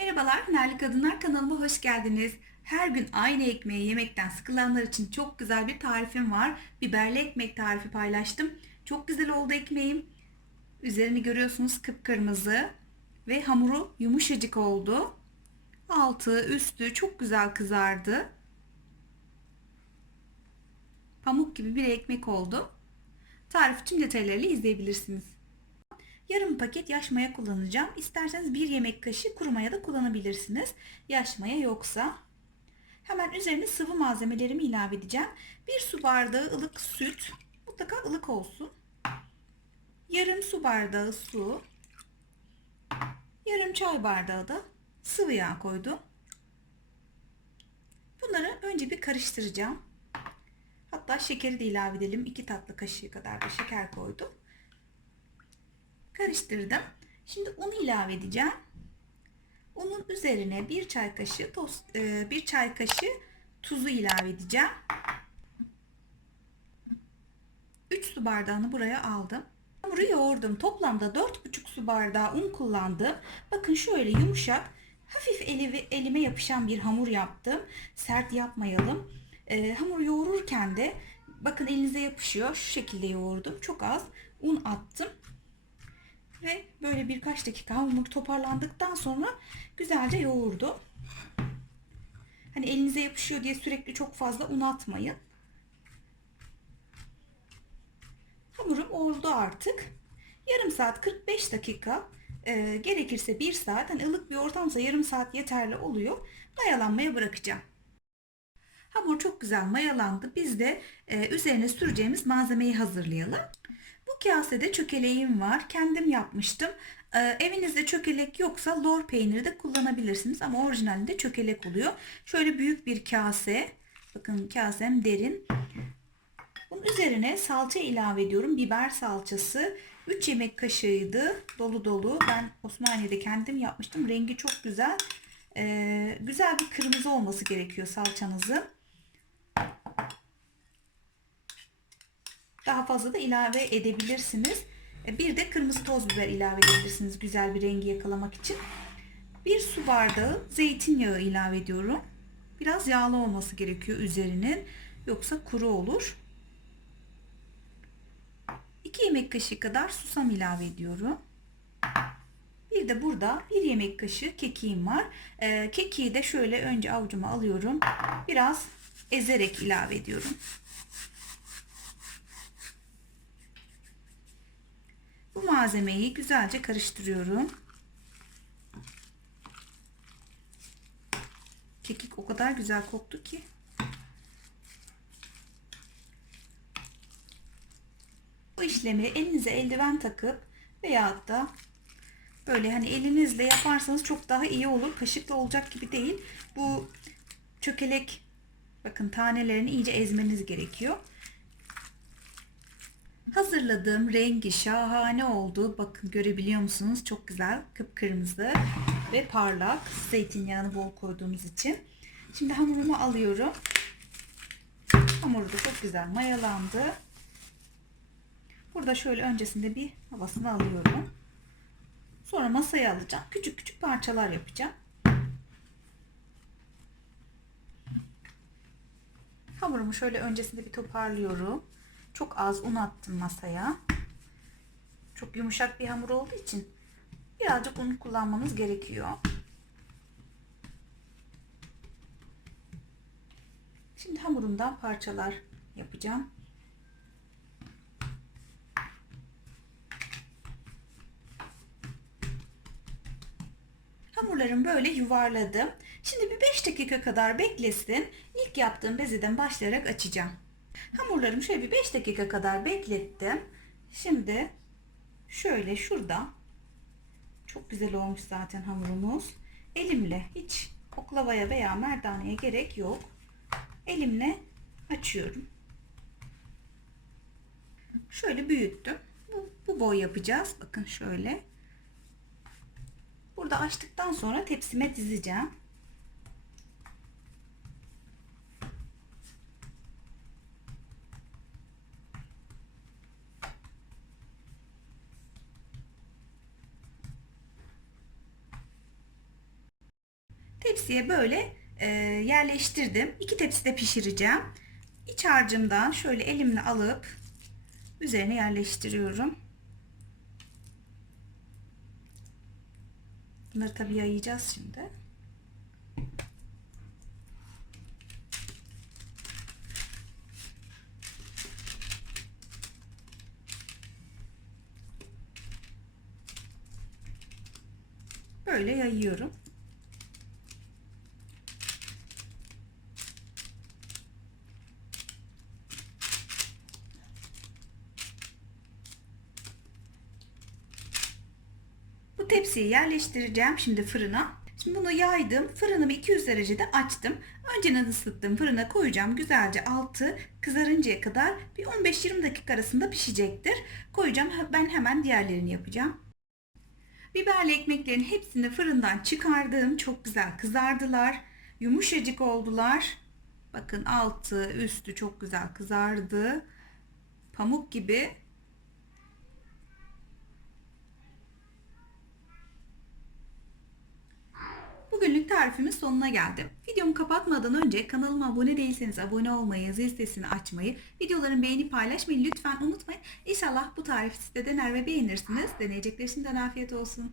Merhabalar, Hünerli Kadınlar kanalıma hoş geldiniz. Her gün aynı ekmeği yemekten sıkılanlar için çok güzel bir tarifim var. Biberli ekmek tarifi paylaştım. Çok güzel oldu ekmeğim. Üzerini görüyorsunuz kıpkırmızı ve hamuru yumuşacık oldu. Altı, üstü çok güzel kızardı. Pamuk gibi bir ekmek oldu. Tarif tüm detaylarıyla izleyebilirsiniz. Yarım paket yaş maya kullanacağım. İsterseniz bir yemek kaşığı kuru maya da kullanabilirsiniz. Yaş maya yoksa. Hemen üzerine sıvı malzemelerimi ilave edeceğim. Bir su bardağı ılık süt. Mutlaka ılık olsun. Yarım su bardağı su. Yarım çay bardağı da sıvı yağ koydum. Bunları önce bir karıştıracağım. Hatta şekeri de ilave edelim. 2 tatlı kaşığı kadar da şeker koydum karıştırdım. Şimdi unu ilave edeceğim. Unun üzerine bir çay kaşığı toz, e, bir çay kaşığı tuzu ilave edeceğim. 3 su bardağını buraya aldım. Hamuru yoğurdum. Toplamda 4,5 su bardağı un kullandım. Bakın şöyle yumuşak, hafif eli, elime yapışan bir hamur yaptım. Sert yapmayalım. E, hamur yoğururken de bakın elinize yapışıyor. Şu şekilde yoğurdum. Çok az un attım. Ve böyle birkaç dakika hamur toparlandıktan sonra güzelce yoğurdum. Hani elinize yapışıyor diye sürekli çok fazla un atmayın. Hamurum oldu artık. Yarım saat 45 dakika e, gerekirse 1 saat hani ılık bir ortamsa yarım saat yeterli oluyor. Mayalanmaya bırakacağım. Hamur çok güzel mayalandı. Biz de e, üzerine süreceğimiz malzemeyi hazırlayalım. Kasede çökeleğim var. Kendim yapmıştım. Ee, evinizde çökelek yoksa lor peyniri de kullanabilirsiniz ama orijinalinde çökelek oluyor. Şöyle büyük bir kase. Bakın kasem derin. Bunun üzerine salça ilave ediyorum. Biber salçası. 3 yemek kaşığıydı. Dolu dolu. Ben Osmaniye'de kendim yapmıştım. Rengi çok güzel. Ee, güzel bir kırmızı olması gerekiyor salçanızın. Daha fazla da ilave edebilirsiniz. E, bir de kırmızı toz biber ilave edebilirsiniz güzel bir rengi yakalamak için. Bir su bardağı zeytinyağı ilave ediyorum. Biraz yağlı olması gerekiyor üzerinin. Yoksa kuru olur. 2 yemek kaşığı kadar susam ilave ediyorum. Bir de burada bir yemek kaşığı kekiğim var. Ee, kekiği de şöyle önce avucuma alıyorum. Biraz ezerek ilave ediyorum. Bu malzemeyi güzelce karıştırıyorum. Kekik o kadar güzel koktu ki. Bu işlemi elinize eldiven takıp veyahut da böyle hani elinizle yaparsanız çok daha iyi olur. Kaşıkla olacak gibi değil. Bu çökelek bakın tanelerini iyice ezmeniz gerekiyor. Hazırladığım rengi şahane oldu. Bakın görebiliyor musunuz? Çok güzel. Kıpkırmızı ve parlak. Zeytinyağını bol koyduğumuz için. Şimdi hamurumu alıyorum. Hamuru da çok güzel mayalandı. Burada şöyle öncesinde bir havasını alıyorum. Sonra masaya alacağım. Küçük küçük parçalar yapacağım. Hamurumu şöyle öncesinde bir toparlıyorum. Çok az un attım masaya. Çok yumuşak bir hamur olduğu için birazcık un kullanmanız gerekiyor. Şimdi hamurumdan parçalar yapacağım. Hamurlarımı böyle yuvarladım. Şimdi bir 5 dakika kadar beklesin. İlk yaptığım bezeden başlayarak açacağım. Hamurlarımı şöyle bir 5 dakika kadar beklettim. Şimdi şöyle şurada çok güzel olmuş zaten hamurumuz. Elimle hiç oklavaya veya merdaneye gerek yok. Elimle açıyorum. Şöyle büyüttüm. Bu, bu boy yapacağız. Bakın şöyle. Burada açtıktan sonra tepsime dizeceğim. Tepsiye böyle e, yerleştirdim. İki tepside pişireceğim. İç harcımdan şöyle elimle alıp üzerine yerleştiriyorum. Bunları tabii yayacağız şimdi. Böyle yayıyorum. Tepsiyi yerleştireceğim şimdi fırına. Şimdi bunu yaydım. Fırınımı 200 derecede açtım. Önceden ısıttığım fırına koyacağım. Güzelce altı kızarıncaya kadar bir 15-20 dakika arasında pişecektir. Koyacağım. Ben hemen diğerlerini yapacağım. Biberli ekmeklerin hepsini fırından çıkardım. Çok güzel kızardılar. Yumuşacık oldular. Bakın altı, üstü çok güzel kızardı. Pamuk gibi. Bugünlük tarifimin sonuna geldim. Videomu kapatmadan önce kanalıma abone değilseniz abone olmayı, zil sesini açmayı, videoların beğenip paylaşmayı lütfen unutmayın. İnşallah bu tarifi siz de dener ve beğenirsiniz. Deneyecekler de afiyet olsun.